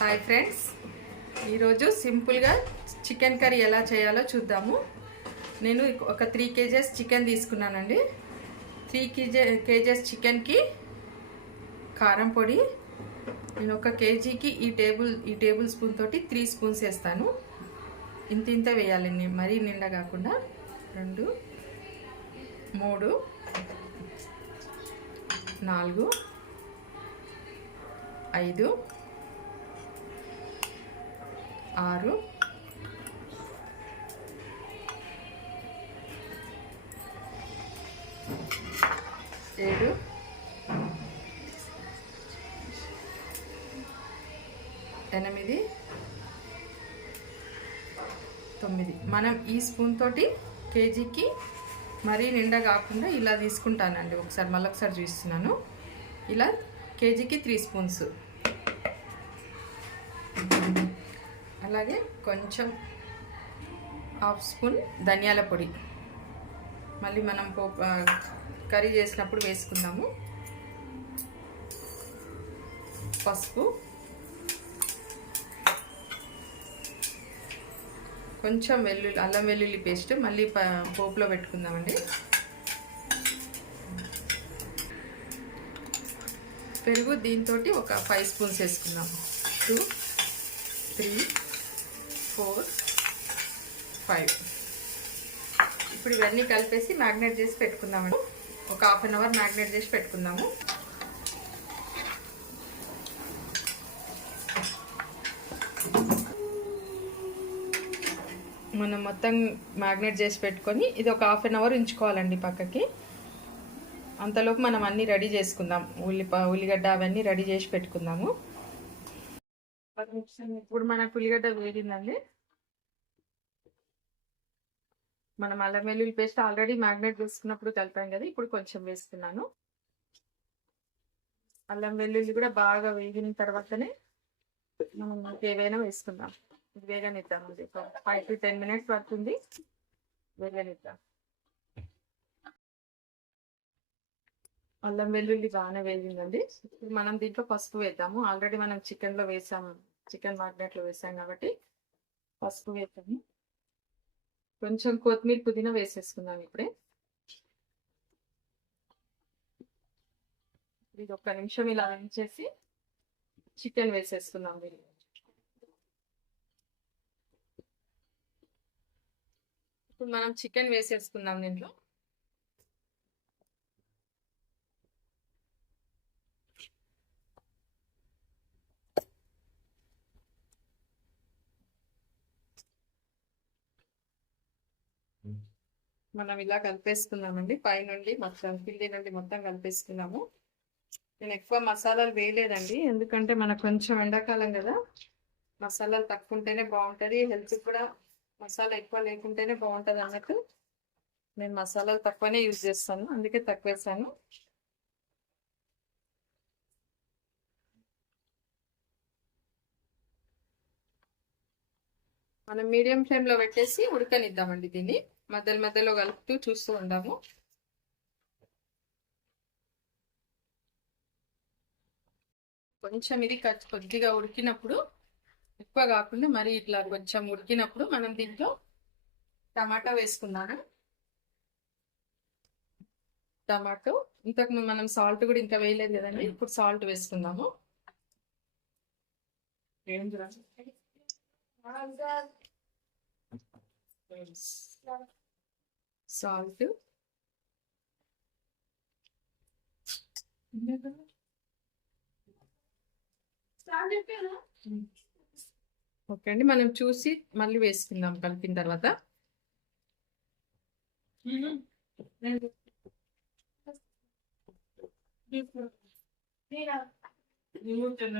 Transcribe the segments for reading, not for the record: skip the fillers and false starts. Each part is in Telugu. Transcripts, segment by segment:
హాయ్ ఫ్రెండ్స్, ఈరోజు సింపుల్గా చికెన్ కర్రీ ఎలా చేయాలో చూద్దాము. నేను ఒక 3 kgs చికెన్ తీసుకున్నానండి. 3 kgs చికెన్కి కారం పొడి నేను 1 kgకి ఈ టేబుల్ స్పూన్ తోటి 3 స్పూన్స్ వేస్తాను. ఇంత వేయాలండి, మరీ నిండా కాకుండా. 2 3 4 5 6 7 8 9. మనం ఈ స్పూన్ తోటి కేజీకి మరీ నిండా కాకుండా ఇలా తీసుకుంటానండి. మళ్ళొకసారి చూస్తున్నాను. ఇలా కేజీకి 3 స్పూన్స్. అలాగే కొంచెం హాఫ్ స్పూన్ ధనియాల పొడి, మళ్ళీ మనం కర్రీ చేసినప్పుడు వేసుకుందాము. పసుపు, కొంచెం అల్లం వెల్లుల్లి పేస్ట్ మళ్ళీ పోపులో పెట్టుకుందామండి. పెరుగు దీంతో ఒక 5 స్పూన్స్ వేసుకుందాం. 2 3 4 5. ఇప్పుడు ఇవన్నీ కలిపేసి మ్యాగ్నేట్ చేసి పెట్టుకుందామండి. ఒక ½ an hour మ్యాగ్నేట్ చేసి పెట్టుకుందాము. మనం మొత్తం మ్యాగ్నేట్ చేసి పెట్టుకొని ఇది ఒక ½ an hour ఉంచుకోవాలండి పక్కకి. అంతలోపు మనం అన్నీ రెడీ చేసుకుందాం. ఉల్లిగడ్డ అవన్నీ రెడీ చేసి పెట్టుకుందాము. ఇప్పుడు మనకు ఉల్లిగడ్డ వేగిందండి. మనం అల్లం వెల్లుల్లి పేస్ట్ ఆల్రెడీ మ్యాగ్నేట్ చేసుకున్నప్పుడు కలిపాం కదా, ఇప్పుడు కొంచెం వేస్తున్నాను. అల్లం వెల్లుల్లి కూడా బాగా వేగిన తర్వాతనే మనం ఏవైనా వేసుకుందాం. ఇది వేగనిద్దాం. అది 5 to 10 minutes పడుతుంది. వేగనిద్దాం. అల్లం వెల్లుల్లి బాగానే వేగిందండి. ఇప్పుడు మనం దీంట్లో పసుపు వేద్దాము. ఆల్రెడీ మనం చికెన్లో వేసాము, చికెన్ మ్యాగ్నేట్లో వేసాం కాబట్టి పసుపు వేద్దాము. కొంచెం కొత్తిమీర పుదీనా వేసేసుకుందాం. ఇప్పుడే ఇది 1 నిమిషం ఇలా వేయించేసి చికెన్ వేసేసుకుందాం. ఇప్పుడు మనం చికెన్ వేసేసుకుందాం దీంట్లో. మనం ఇలా కలిపేసుకుందామండి. పైనుండి మొత్తం కింది నుండి మొత్తం కలిపేసుకున్నాము. నేను ఎక్కువ మసాలాలు వేయలేదండి, ఎందుకంటే మనకు కొంచెం ఎండాకాలం కదా, మసాలాలు తక్కువ ఉంటేనే బాగుంటుంది. హెల్త్ కూడా మసాలా ఎక్కువ లేకుంటేనే బాగుంటుంది అన్నట్టు నేను మసాలాలు తక్కువనే యూజ్ చేస్తాను, అందుకే తక్కువ వేసాను. మనం మీడియం ఫ్లేమ్లో పెట్టేసి ఉడకనిద్దామండి. దీన్ని మధ్యలో కలుపుతూ చూస్తూ ఉందాము. కొంచెం ఇది కొద్దిగా ఉడికినప్పుడు, ఎక్కువ కాకుండా మరి ఇట్లా కొంచెం ఉడికినప్పుడు మనం దీంట్లో టమాటో వేసుకున్నాము. టమాటో ఇంతకు మనం సాల్ట్ కూడా ఇంకా వేయలేదు కదండి, ఇప్పుడు సాల్ట్ వేసుకుందాము. సాల్ట్, ఓకే అండి. మనం చూసి మళ్ళీ వేసుకుందాం కలిపిన తర్వాత.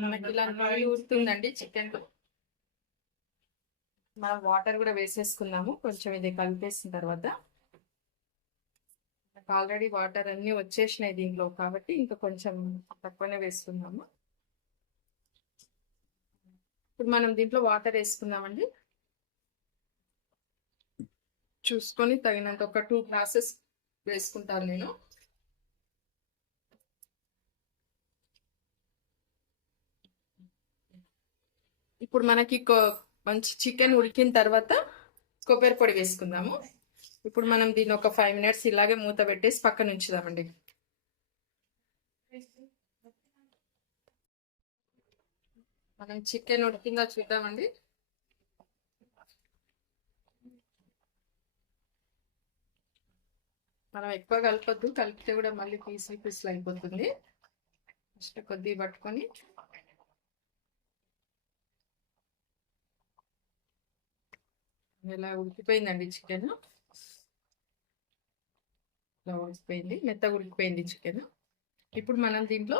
మనకి ఇలా నూనె ఊరుతుందండి చికెన్. మనం వాటర్ కూడా వేసేసుకున్నాము కొంచెం. ఇది కలిపేసిన తర్వాత ఆల్రెడీ వాటర్ అన్నీ వచ్చేసినాయి దీంట్లో కాబట్టి ఇంకా కొంచెం తక్కువనే వేసుకున్నాము. ఇప్పుడు మనం దీంట్లో వాటర్ వేసుకుందామండి. చూసుకొని తగినంత ఒక 2 గ్లాసెస్ వేసుకుంటాను నేను. ఇప్పుడు మనకి మంచి చికెన్ ఉడికిన తర్వాత కొబ్బరి పొడి వేసుకుందాము. ఇప్పుడు మనం దీన్ని ఒక 5 మినిట్స్ ఇలాగే మూత పెట్టేసి పక్కన ఉంచుదామండి. మనం చికెన్ ఉడికిందా చూద్దామండి. మనం ఎక్కువ కలపొద్దు, కలిపితే కూడా మళ్ళీ పీసులు అయిపోతుంది. ఫస్ట్ కొద్దిగా పట్టుకొని ఇలా ఉడికిపోయిందండి చికెన్. ఇలా ఉడికిపోయింది, మెత్తగా ఉడికిపోయింది చికెన్. ఇప్పుడు మనం దీంట్లో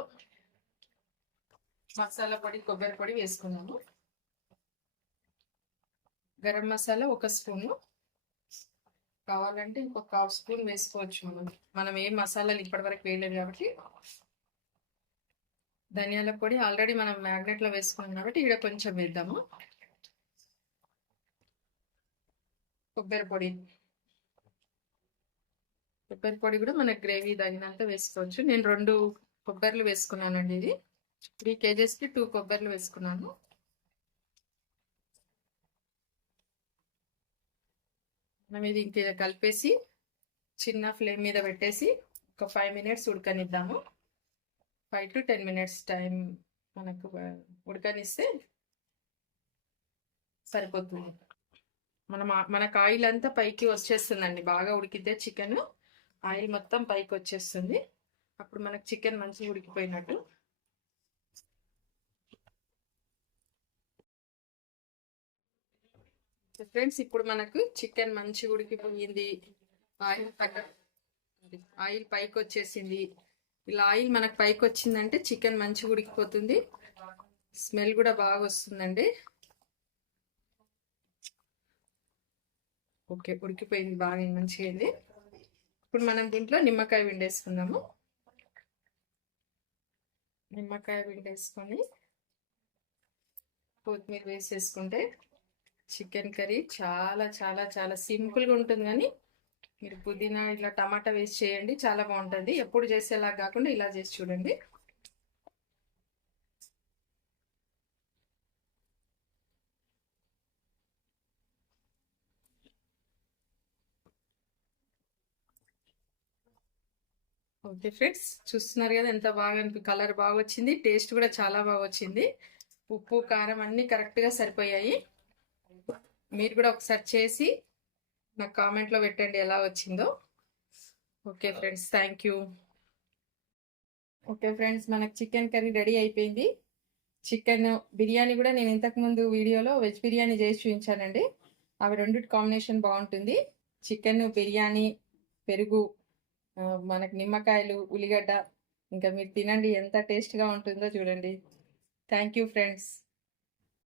మసాలా పొడి, కొబ్బరి పొడి వేసుకున్నాము. గరం మసాలా 1 స్పూను, కావాలంటే ఇంకొక 1/2 స్పూన్ వేసుకోవచ్చు. మనం ఏ మసాలాలు ఇప్పటివరకు వేయలేదు కాబట్టి. ధనియాల పొడి ఆల్రెడీ మనం మ్యాగ్నెట్లో వేసుకున్నాం కాబట్టి ఇక్కడ కొంచెం వేద్దాము. కొబ్బరి పొడి కూడా మన గ్రేవీ తగినంత వేసుకోవచ్చు. నేను 2 కొబ్బర్లు వేసుకున్నానండి. ఇది 3 kgsకి 2 కొబ్బర్లు వేసుకున్నాను. మనం ఇది ఇంక కలిపేసి చిన్న ఫ్లేమ్ మీద పెట్టేసి ఒక 5 మినిట్స్ ఉడకనిద్దాము. 5 to 10 మినిట్స్ టైం మనకు ఉడకనిస్తే సరిపోతుంది. మనకు ఆయిల్ అంతా పైకి వచ్చేస్తుందండి. బాగా ఉడికితే చికెన్ ఆయిల్ మొత్తం పైకి వచ్చేస్తుంది. అప్పుడు మనకు చికెన్ మంచిగా ఉడికిపోయినట్టు. ఫ్రెండ్స్, ఇప్పుడు మనకు చికెన్ మంచిగా ఉడికిపోయింది. ఆయిల్ పైకి వచ్చేసింది. ఇలా ఆయిల్ మనకు పైకి వచ్చిందంటే చికెన్ మంచిగా ఉడికిపోతుంది. స్మెల్ కూడా బాగా వస్తుందండి. ఓకే, ఉడికిపోయింది బాగా మంచిగా అయింది. ఇప్పుడు మనం దీంట్లో నిమ్మకాయ పిండేసుకుందాము. నిమ్మకాయ పిండేసుకొని కొత్తిమీర వేసేసుకుంటే చికెన్ కర్రీ చాలా చాలా చాలా సింపుల్గా ఉంటుంది. కానీ మీరు పుదీనా ఇట్లా టమాటా వేసి చేయండి, చాలా బాగుంటుంది. ఎప్పుడు చేసేలా కాకుండా ఇలా చేసి చూడండి. ఓకే ఫ్రెండ్స్, చూస్తున్నారు కదా ఎంత బాగా కలర్ బాగా వచ్చింది, టేస్ట్ కూడా చాలా బాగా వచ్చింది. ఉప్పు కారం అన్నీ కరెక్ట్గా సరిపోయాయి. మీరు కూడా ఒకసారి చేసి నాకు కామెంట్లో పెట్టండి ఎలా వచ్చిందో. Okay friends, thank you. Okay friends, మనకు చికెన్ కర్రీ రెడీ అయిపోయింది. చికెన్ బిర్యానీ కూడా నేను ఇంతకుముందు వీడియోలో వెజ్ బిర్యానీ చేసి చూపించానండి. అవి రెండింటి కాంబినేషన్ బాగుంటుంది. చికెన్ బిర్యానీ, పెరుగు, మనకు నిమ్మకాయలు, ఉల్లిగడ్డ, ఇంకా మీరు తినండి ఎంత టేస్ట్గా ఉంటుందో చూడండి. Thank you friends.